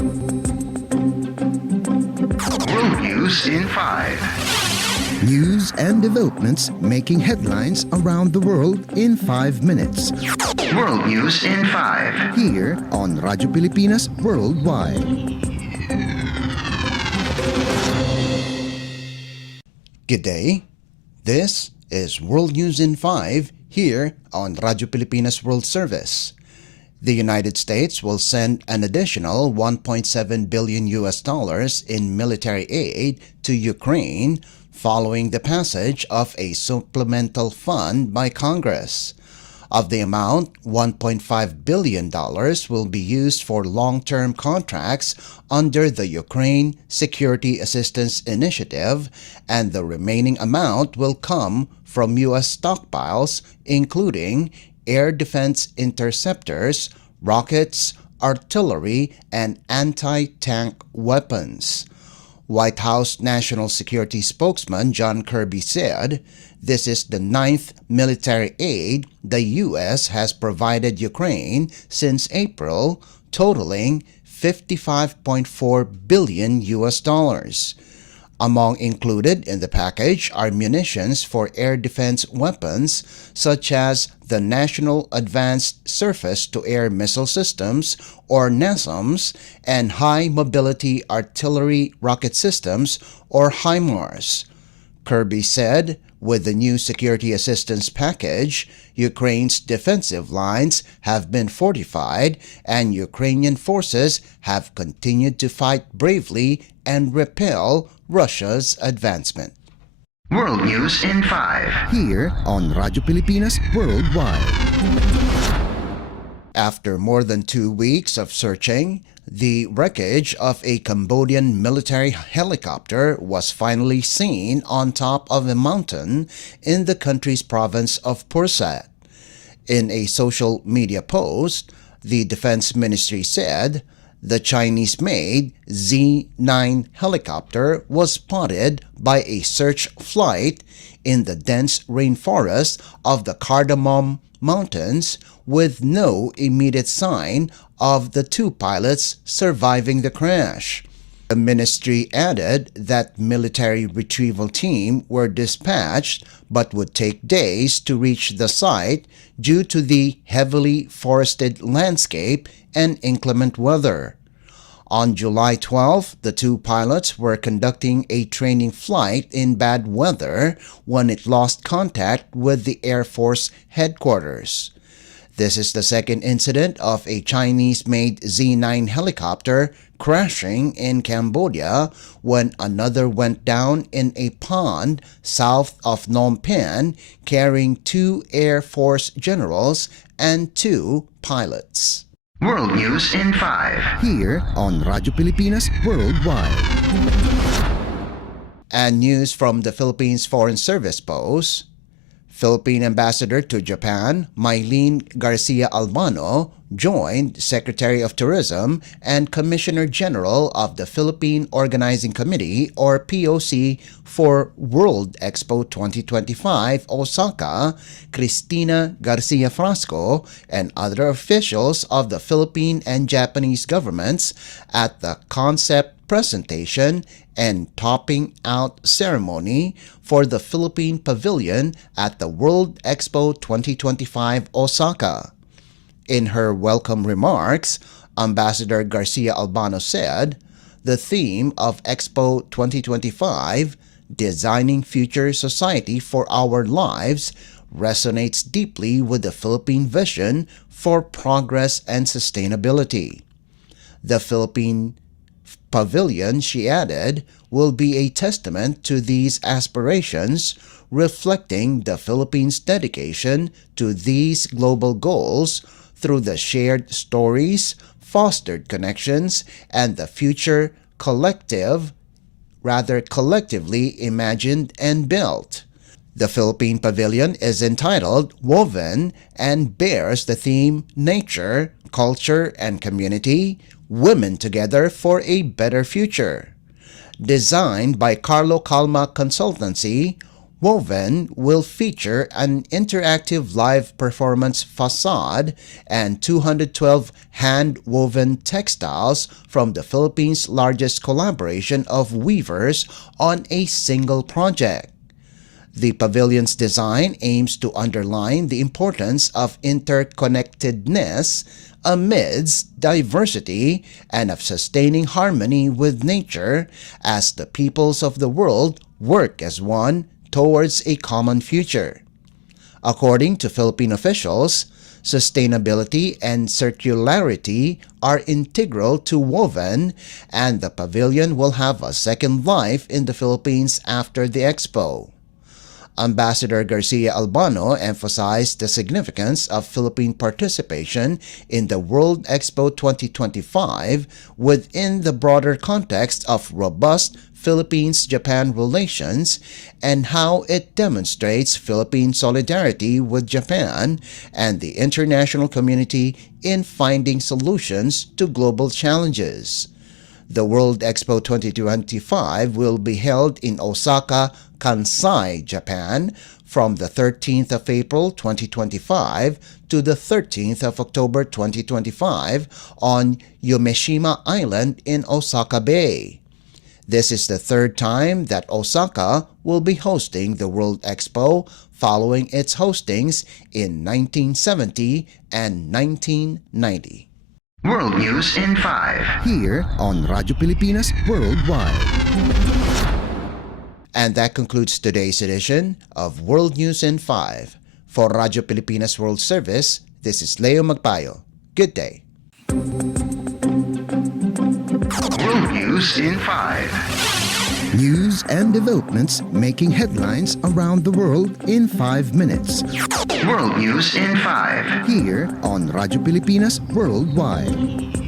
World News in 5. News and developments making headlines around the world in 5 minutes. World News in 5. Here on Radyo Pilipinas Worldwide. Good day. This is World News in 5 here on Radyo Pilipinas World Service. The United States will send an additional $1.7 billion in military aid to Ukraine following the passage of a supplemental fund by Congress. Of the amount, $1.5 billion will be used for long-term contracts under the Ukraine Security Assistance Initiative, and the remaining amount will come from U.S. stockpiles, including air defense interceptors, rockets, artillery, and anti-tank weapons. White House National Security spokesman John Kirby said, "This is the 9th military aid the U.S. has provided Ukraine since April, totaling $55.4 billion. Among included in the package are munitions for air defense weapons such as the National Advanced Surface-to-Air Missile Systems or NASAMS and High Mobility Artillery Rocket Systems or HIMARS. Kirby said, with the new security assistance package, Ukraine's defensive lines have been fortified and Ukrainian forces have continued to fight bravely and repel Russia's advancement. World News in 5. Here on Radyo Pilipinas Worldwide. After more than 2 weeks of searching, the wreckage of a Cambodian military helicopter was finally seen on top of a mountain in the country's province of Pursat. In a social media post, the Defense Ministry said the Chinese-made Z-9 helicopter was spotted by a search flight in the dense rainforest of the Cardamom Mountains with no immediate sign of the 2 pilots surviving the crash. The ministry added that military retrieval team were dispatched but would take days to reach the site due to the heavily forested landscape and inclement weather. On July 12, the 2 pilots were conducting a training flight in bad weather when it lost contact with the Air Force headquarters. This is the second incident of a Chinese-made Z-9 helicopter crashing in Cambodia when another went down in a pond south of Phnom Penh carrying 2 Air Force generals and 2 pilots. World News in 5. Here on Radyo Pilipinas Worldwide. And news from the Philippines Foreign Service posts, Philippine Ambassador to Japan, Mylene Garcia Albano, joined Secretary of Tourism and Commissioner General of the Philippine Organizing Committee or POC for World Expo 2025 Osaka, Cristina Garcia Frasco, and other officials of the Philippine and Japanese governments at the concept presentation and topping out ceremony for the Philippine Pavilion at the World Expo 2025 Osaka. In her welcome remarks, Ambassador Garcia Albano said, "The theme of Expo 2025, Designing Future Society for Our Lives, resonates deeply with the Philippine vision for progress and sustainability. The Philippine Pavilion," she added, "will be a testament to these aspirations, reflecting the Philippines' dedication to these global goals through the shared stories, fostered connections, and the future collectively imagined and built." The Philippine Pavilion is entitled Woven and bears the theme Nature, Culture, and Community, Women Together for a Better Future. Designed by Carlo Calma Consultancy, Woven will feature an interactive live performance facade and 212 hand-woven textiles from the Philippines' largest collaboration of weavers on a single project. The pavilion's design aims to underline the importance of interconnectedness amidst diversity and of sustaining harmony with nature as the peoples of the world work as one towards a common future. According to Philippine officials, sustainability and circularity are integral to Woven, and the pavilion will have a second life in the Philippines after the expo. Ambassador Garcia Albano emphasized the significance of Philippine participation in the World Expo 2025 within the broader context of robust Philippines-Japan relations and how it demonstrates Philippine solidarity with Japan and the international community in finding solutions to global challenges. The World Expo 2025 will be held in Osaka, Kansai, Japan, from the 13th of April 2025 to the 13th of October 2025 on Yumeshima Island in Osaka Bay. This is the third time that Osaka will be hosting the World Expo following its hostings in 1970 and 1990. World News in 5. Here on Radyo Pilipinas Worldwide. And that concludes today's edition of World News in 5. For Radyo Pilipinas World Service, this is Leo Magpayo. Good day. World News in 5. News and developments making headlines around the world in 5 minutes. World News in 5. Here on Radyo Pilipinas Worldwide.